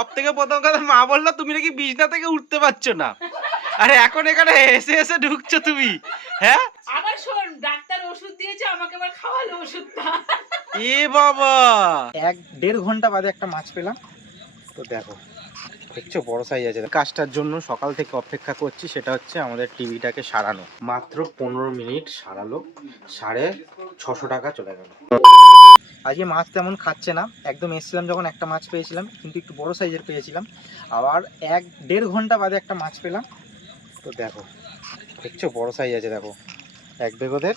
সব থেকে প্রথম কথা মা বললো তুমি নাকি বিছনা থেকে উঠতে পারছো না, আরে এখন এখানে এসে এসে ঢুকছো তুমি। হ্যাঁ আবার শোন, ডাক্তার ওষুধ দিয়েছে, আমাকে আবার খাওয়ালো ওষুধটা। এ বাবা, 1-1.5 ঘন্টা বাদে একটা মাছ পেলাম। তো দেখো দেখছো বড় সাইজ আছে। কাজটার জন্য সকাল থেকে অপেক্ষা করছি, সেটা হচ্ছে আমাদের টিভিটাকে সারানো। মাত্র 15 মিনিট সারালো, 650 টাকা চলে গেল। আজকে মাছ তেমন খাচ্ছে না, একদম এসেছিলাম যখন একটা মাছ পেয়েছিলাম, কিন্তু একটু বড় সাইজের পেয়েছিলাম। আবার 1-1.5 ঘন্টা বাদে একটা মাছ পেলাম। তো দেখো দেখছো বড় সাইজ আছে, দেখো এক বেগদের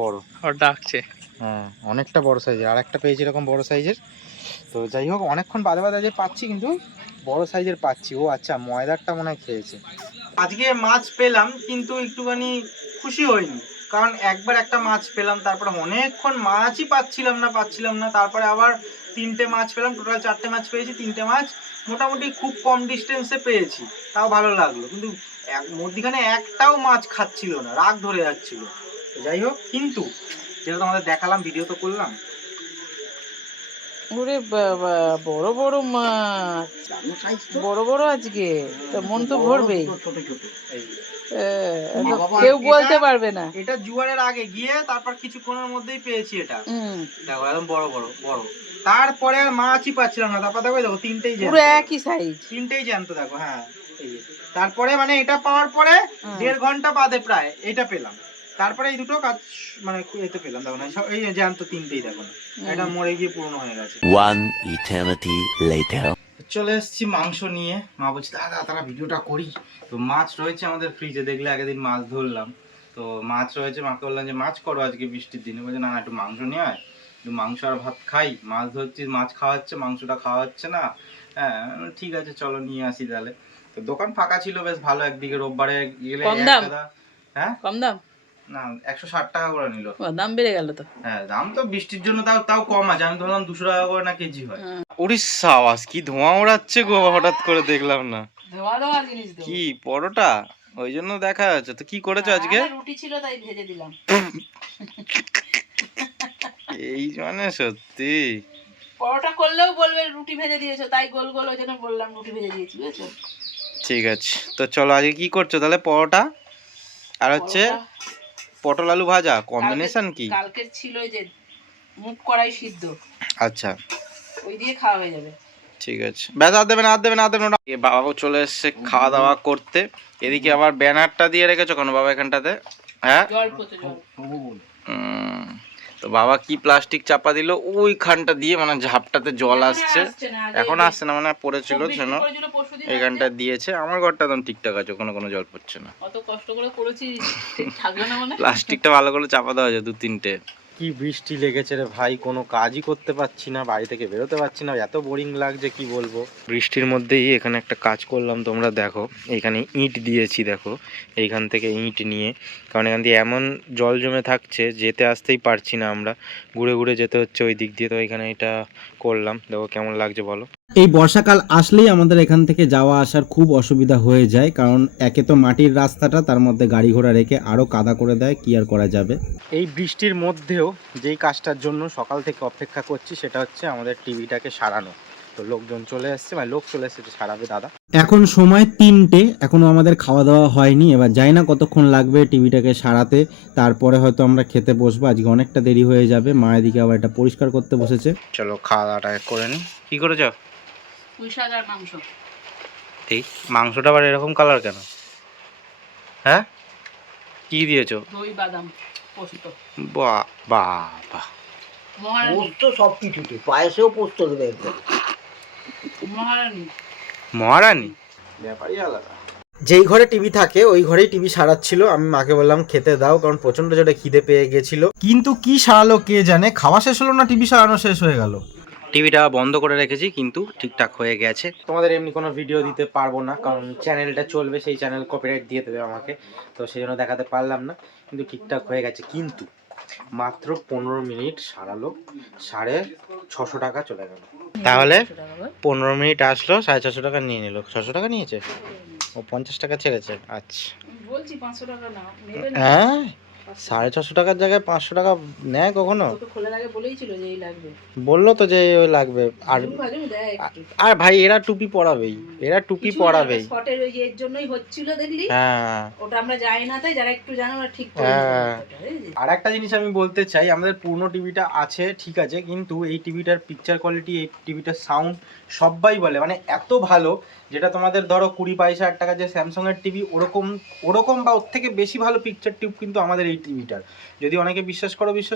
বড়, আর ডাকছে। হ্যাঁ অনেকটা বড় সাইজের, আর একটা পেয়েছি এরকম বড় সাইজের। তো যাই হোক অনেকক্ষণ বাদে বাদে যে পাচ্ছি, কিন্তু বড় সাইজের পাচ্ছি। ও আচ্ছা, ময়দারটা মনে হয় খেয়েছে। আজকে মাছ পেলাম কিন্তু একটুখানি খুশি হইনি, কারণ একবার একটা মাছ পেলাম, তারপরে অনেকক্ষণ মাছই পাচ্ছিলাম না। তারপরে আবার 3টে মাছ পেলাম, টোটাল 4টে মাছ পেয়েছি। 3টে মাছ মোটামুটি খুব কম ডিস্টেন্সে পেয়েছি, তাও ভালো লাগলো। কিন্তু মধ্যিখানে একটাও মাছ খাচ্ছিল না, রাগ ধরে যাচ্ছিল। যাই হোক, কিন্তু যেটা তোমাদের দেখালাম, ভিডিও তো করলাম। ওরে বাবা, বড় বড় মাছ, বড় বড় আজকে, তো মন তো ভরবেই। কেউ বলতে পারবে না। এটা জুয়ারের আগে গিয়ে তারপর কিছুক্ষণের মধ্যেই পেয়েছি এটা। দেখো একদম বড় বড় বড়। তারপরে আর মাছই পাচ্ছিলাম না। তারপর দেখো দেখো 3টেই জ্যান্ত, পুরো একই সাইজ, 3টেই জ্যান্ত দেখো। হ্যাঁ এই যে তারপরে মানে এটা পাওয়ার পরে 1.5 ঘন্টা বাদে প্রায় এটা পেলাম। তারপরে এই দুটো কাজ মানে এতে পেলাম, দেখো না এই যে জ্যান্ত 3টেই দেখো না, এটা মরে গিয়ে পূর্ণ হয়ে গেছে। One eternity later. চলে এসেছি মাংস নিয়ে। মা বলছে দাদা তারা ভিডিওটা করি। তো মাছ রয়েছে আমাদের ফ্রিজে, দেখলে আগের দিন মাছ ধরলাম। তো মাছ রয়েছে, মাকে বললাম যে মাছ করো আজকে বৃষ্টির দিনে। বলছে না একটু মাংস নিয়ে আয়, একটু মাংস আর ভাত খাই। মাছ ধরছি, মাছ খাওয়া হচ্ছে, মাংসটা খাওয়া হচ্ছে না। হ্যাঁ ঠিক আছে চলো নিয়ে আসি তাহলে। তো দোকান ফাঁকা ছিল বেশ ভালো, একদিকে রোববারে গেলে। হ্যাঁ কম দাম না, 160 টাকা করে নিল। দাম বেড়ে গেল তো। হ্যাঁ দাম তো বৃষ্টির জন্য তাও কম আছে। আমি ধরলাম 200 টাকা করে না কেজি হয়। উড়িষ্যা আওয়াজ কি ধোঁয়া ওড়াচ্ছে গো, হঠাৎ করে দেখলাম না। কি পরোটা, ওই জন্য দেখা যাচ্ছে। তো কি করেছো আজকে? রুটি ছিল তাই ভেজে দিলাম। এই মানে সত্যি পরোটা করলেও বলবে রুটি ভেজে দিয়েছো, তাই গোল গোল, ওই জন্য বললাম রুটি ভেজে দিয়েছি, বুঝেছো? ঠিক আছে, তো চলো আজকে কি করছো তাহলে? পরোটা আর হচ্ছে পটল আলু ভাজা, কম্বিনেশন কি? কালকের ছিল যে মুগ কড়াই সিদ্ধ, আচ্ছা ওই দিয়ে খাওয়া হয়ে যাবে। ঠিক আছে, ব্যাস আর দেবেন আর দেবেন আর দেবেন। বাবাও চলে এসছে খাওয়া দাওয়া করতে। এদিকে আবার ব্যানারটা দিয়ে রেখেছো কেন বাবা এখানটাতে? হ্যাঁ তো বাবা কি প্লাস্টিক চাপা দিল ওইখানটা দিয়ে, মানে ঝাপটাতে জল আসছে। এখন আসছে না, মানে পড়েছিল যেন এইখানটা দিয়েছে। আমার ঘরটা একদম ঠিকঠাক আছে, কোনো জল পড়ছে না। অত কষ্ট করে করেছি, থাকবে না মানে? প্লাস্টিকটা ভালো করে চাপা দেওয়া হয়েছে 2-3টে। কি বৃষ্টি লেগেছে রে ভাই, কোনো কাজই করতে পারছি না, বাড়ি থেকে বেরোতে পারছি না, এত বোরিং লাগছে কি বলবো। বৃষ্টির মধ্যেই এখানে একটা কাজ করলাম, তোমরা দেখো। এইখানে ইট দিয়েছি দেখো, এইখান থেকে ইট নিয়ে, কারণ এখান দিয়ে এমন জল জমে থাকছে যেতে আসতেই পারছি না, আমরা ঘুরে ঘুরে যেতে হচ্ছে ওই দিক দিয়ে। তো এখানে এটা করলাম, দেখো কেমন লাগছে বলো। এই বর্ষাকাল আসলেই আমাদের এখান থেকে যাওয়া আসার খুব অসুবিধা হয়ে যায়, কারণ একে তো মাটির রাস্তাটা, তার মধ্যে গাড়ি ঘোড়া রেখে আরও কাদা করে দেয়, কি আর করা যাবে। এই বৃষ্টির মধ্যেও যেই কাজটার জন্য সকাল থেকে অপেক্ষা করছি, সেটা হচ্ছে আমাদের টিভিটাকে সারানো। তো লোকজন চলে এসছে, মানে লোক চলে এসেছে সারাবে দাদা। এখন সময় 3টে, এখনো আমাদের খাওয়া দাওয়া হয়নি। এবার যাই না কতক্ষণ লাগবে টিভিটাকে সারাতে, তারপরে হয়তো আমরা খেতে বসবো। আজকে অনেকটা দেরি হয়ে যাবে, মা এদিকে আবার এটা পরিষ্কার করতে বসেছে। চলো খাওয়া দাওয়াটা করে নি। কি করেছো? পুঁই শাক আর মাংস। ঠিক, মাংসটা আবার এরকম কালার কেন? হ্যাঁ কি দিয়েছো? দই বাদাম পোস্ত। বাহ বাহ বাহ, পোস্ত সব কিছুতে, পায়েসেও পোস্ত দেবে একদম। মহারানী মহারানী ব্যাপারই আলাদা। যেই ঘরে টিভি থাকে ওই ঘরেই টিভি সারাচ্ছিল। আমি মাকে বললাম খেতে দাও, কারণ প্রচন্ড জোরে খিদে পেয়ে গেছিল। কিন্তু কি সারালো কে জানে, খাওয়া শেষ হলো না টিভি সারানো শেষ হয়ে গেল। টিভিটা বন্ধ করে রেখেছি, কিন্তু ঠিকঠাক হয়ে গেছে। তোমাদের এমনি কোনো ভিডিও দিতে পারবো না, কারণ চ্যানেলটা চলবে, সেই চ্যানেল কপিরাইট দিয়ে দেবে আমাকে। তো সেই জন্য দেখাতে পারলাম না, কিন্তু ঠিকঠাক হয়ে গেছে। কিন্তু মাত্র 15 মিনিট সারালো, 650 টাকা চলে গেল। তাহলে 15 মিনিট আসলো, 650 টাকা নিয়ে নিল। 600 টাকা নিয়েছে, ও 50 টাকা ছেড়েছে। আচ্ছা বলছি 500 টাকা না, হ্যাঁ 650 টাকার জায়গায় 500 টাকা নেয় কখনো? তোকে খোলার আগে বলেই ছিল যে এই লাগবে। বললো তো যে ওই লাগবে। আর ভাজু দেয় একটু। আর ভাই এরা টুপি পরাবেই, এরা টুপি পরাবেই। স্পটের ওই এর জন্যই হচ্ছিল দেখলি। হ্যাঁ ওটা আমরা জানি না, তাই যারা একটু জানে ওরা ঠিক করে হ্যাঁ। দিবে। আর একটা জিনিস আমি বলতে চাই, আমাদের পুরনো টিভিটা আছে ঠিক আছে, কিন্তু এই টিভিটার পিকচার কোয়ালিটি, এই টিভিটার সাউন্ড সবাই বলে মানে এত ভালো, যেটা তোমাদের ধরো 20-22 হাজার টাকা যে স্যামসাংয়ের টিভি ওরকম বা ওর থেকে বেশি ভালো পিকচার টিউব কিন্তু আমাদের এই টিভিটার। যদি অনেকে বিশ্বাস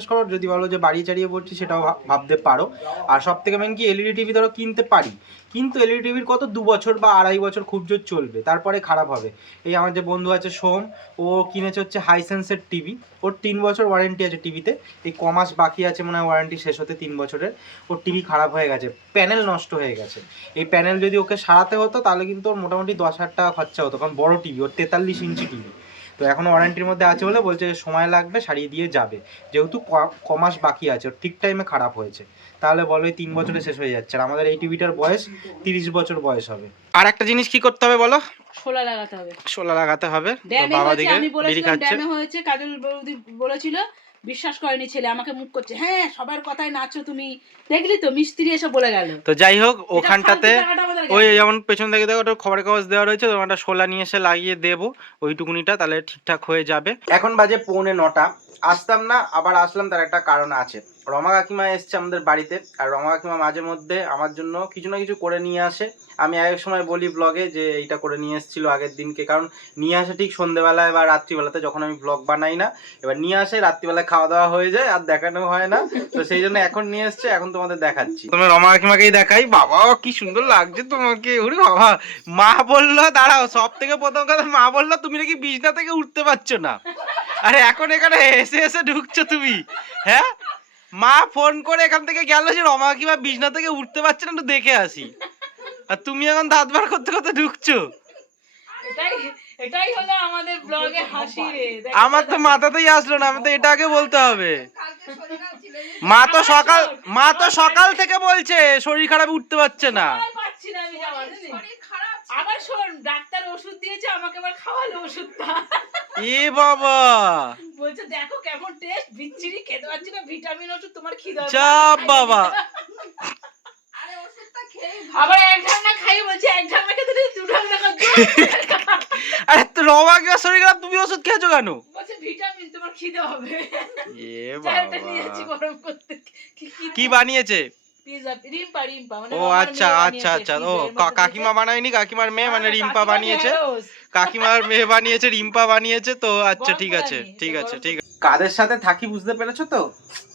করো, যদি বলো যে বাড়ি চাড়িয়ে বলছি সেটাও ভাবতে পারো। আর সব থেকে মেন কি, এলইডি টিভি ধরো কিনতে পারি, কিন্তু এলইডি টিভির কত 2 বছর বা 2.5 বছর খুব জোর চলবে, তারপরে খারাপ হবে। এই আমার যে বন্ধু আছে সোম, ও কিনেছে হচ্ছে হাইসেন্সের টিভি, ওর 3 বছর ওয়ারেন্টি আছে টিভিতে, এই কমাস বাকি আছে মনে হয় ওয়ারেন্টি শেষ হতে 3 বছরের। ওর টিভি খারাপ হয়ে গেছে, প্যানেল নষ্ট হয়ে গেছে। এই প্যানেল যদি ওকে সারাতে হতো তাহলে কিন্তু ওর মোটামুটি 10,000 টাকা খরচা হতো, কারণ বড় টিভি, ওর 43 ইঞ্চি টিভি। তো এখনও ওয়ারেন্টির মধ্যে আছে বলে বলছে সময় লাগবে, সারিয়ে দিয়ে যাবে, যেহেতু কমাস বাকি আছে, ওর ঠিক টাইমে খারাপ হয়েছে। তাহলে বলো এই 3 বছরে শেষ হয়ে যাচ্ছে, আর আমাদের এই টিভিটার বয়স 30 বছর বয়স হবে। আর একটা জিনিস কি করতে হবে বলো? শোলা লাগাতে হবে। শোলা লাগাতে হবে। ড্যামে বাবা হয়েছে, দিকে আমি বিড়ি বলেছিলাম খাচ্ছে। ড্যামে হয়েছে, কাজল বৌদি বলেছিল, বিশ্বাস করেনি ছেলে, আমাকে মুখ করছে হ্যাঁ সবার কথায় নাচো তুমি, দেখলি তো মিস্ত্রি এসে বলে গেল। তো যাই হোক, ওখানটাতে এটা ফালতু টাকাটা আমাদের ওই গেল। যেমন পেছন থেকে দেখো ওটা খবরের কাগজ দেওয়া রয়েছে, তোমার একটা শোলা নিয়ে এসে লাগিয়ে দেবো ওইটুকুনিটা, তাহলে ঠিকঠাক হয়ে যাবে। এখন বাজে 8:45, আসতাম না আবার আসলাম, তার একটা কারণ আছে। রমা কাকিমা এসছে আমাদের বাড়িতে, আর রমা কাকিমা মাঝে মধ্যে আমার জন্য কিছু না কিছু করে নিয়ে আসে। আমি এক সময় বলি ব্লগে যে এইটা করে নিয়ে এসেছিল আগের দিনকে, কারণ নিয়ে আসে ঠিক সন্ধ্যেবেলায় বা রাত্রিবেলাতে, যখন আমি ব্লগ বানাই না। এবার নিয়ে আসে রাত্রিবেলায়, খাওয়া দাওয়া হয়ে যায় আর দেখানো হয় না, তো সেই জন্য এখন নিয়ে এসছে, এখন তোমাদের দেখাচ্ছি। তোমার রমা কাকিমাকেই দেখাই। বাবা কি সুন্দর লাগছে তোমাকে, ওরে বাবা। মা বললো, দাঁড়াও, সব থেকে প্রথম কথা, মা বললো তুমি নাকি বিছনা থেকে উঠতে পারছো না, আরে এখন এখানে এসে এসে ঢুকছো তুমি, হ্যাঁ? মা ফোন করে এখান থেকে গেল যে রমা কাকিমা বিছনা থেকে উঠতে পারছে না, একটু দেখে আসি, আর তুমি এখন দাঁত বার করতে করতে ঢুকছো। এটাই হলো আমাদের ব্লগে হাসি রে। আমার তো মাথাতেই আসলো না, আমি তো এটা আগে বলতে হবে। মা তো সকাল থেকে বলছে শরীর খারাপ, উঠতে পারছে না। পাচ্ছি না আমি যাওয়ার, আবার শোন ডাক্তার ওষুধ দিয়েছে আমাকে, আবার খাওয়ালো ওষুধটা। এ বাবা, বলছে দেখো কেমন টেস্ট, বিচ্ছিরি, খেতে পারছি না, ভিটামিন ওষুধ, তোমার খিদে হবে। চাপ বাবা। আবার এক ঢাকনা খাই বলছে, এক ঢাকনা খেতে দিলে 2 ঢাকনা খাচ্ছ। আরে তো রমা কাকিমার শরীর খারাপ, তুমি ওষুধ খেয়েছো কেন? বলছে ভিটামিন, তোমার খিদে হবে। এ চালটা নিয়েছি বাবা, গরম করতে। কি বানিয়েছে? পিজা, রিম্পা মানে ও আচ্ছা আচ্ছা আচ্ছা, ও কাকিমা বানায়নি, কাকিমার মেয়ে মানে রিম্পা বানিয়েছে, কাকিমার মেয়ে বানিয়েছে, রিম্পা বানিয়েছে। তো আচ্ছা ঠিক আছে ঠিক আছে ঠিক আছে। কাদের সাথে থাকি বুঝতে পেরেছো তো?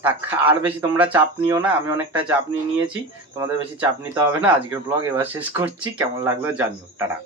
থাক, আর বেশি তোমরা চাপ নিও না, আমি অনেকটা চাপ নিয়ে নিয়েছি, তোমাদের বেশি চাপ নিতে হবে না। আজকের ব্লগ এবার শেষ করছি, কেমন লাগলো জানিও, টাটা।